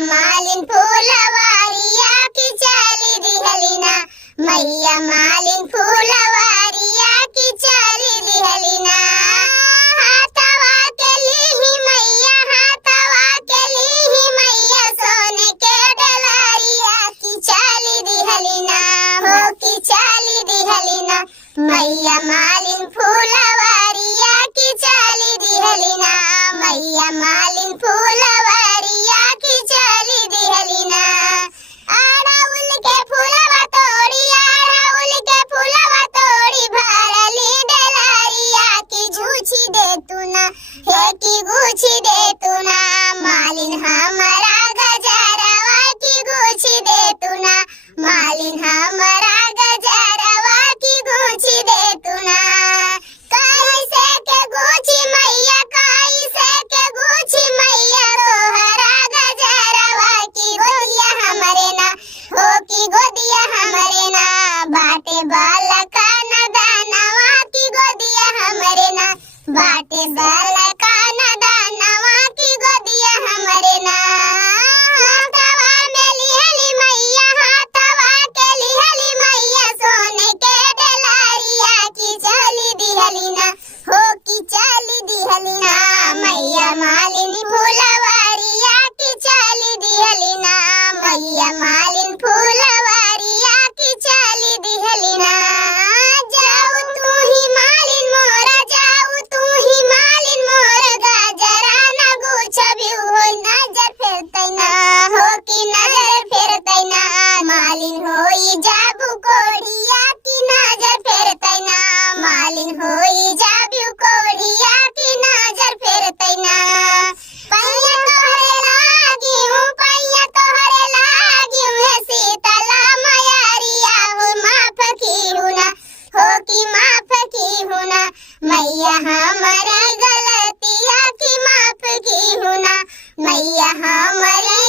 मालिन फूलवारिया की चाली दिहलिना, मैया मालिन फूलवारिया की चाली दिहलिना। हाथवा के लीही मैया, हाथवा के लीही मैया, सोने के डलरिया की चाली दिहलिना, हो की चाली दिहलिना। मैया मालिन फूलवारिया की चाली दिहलिना, मैया मालिन फूलवारिया की चाली दिहलिना। अड़हुल के फूलवा तोड़ी, अड़हुल के फूलवा तोड़ी, भरली डलरिया की झूठी दे तू ना, हे की गुछी दे तू ना। मालिन हमारा गजरवा की गुछी दे तू ना, मालिन हमारा गजरवा की गुछी दे तू ना। कैसे के गुछी मैया, कैसे के गुछी मैया, तोहरा गजरवा की गोदिया हमरे ना, हो की गोदिया हमरे ना। बाटे बालका न दानवा की गोदिया हमरे ना, बाटे बालका न दानवा की गोदिया हमरे ना। हाथवा में लिहली मैया, हाथवा के लिहली मैया, सोने के डलरिया की चाली दिहलिना, हो की चाली दिहलिना। मैया मालिन फूलवारिया की चाली दिहलिना, मैया मालिन फूलवारिया की चाली दिहलिना। जाऊ तू ही मालिन मोरा, जाऊ तू ही मालिन मोरा, गजरा न गुछबी हो, नजर फेरतै ना, हो की नजर फेरतै ना। मालिन होई जाबू कोढ़िया की नजर फेरतै ना, मालिन होई जाबू कोढ़िया की नजर फेरतै ना। पैया तोहरे लागी हूँ, पैया तोहरे लागी हूँ, हे शीतला मयारिया हो, माफ की हूँ ना, हो की माफ की हूँ ना। मैया हमारे गलतिया की माफ की हूँ ना, मैया हमारे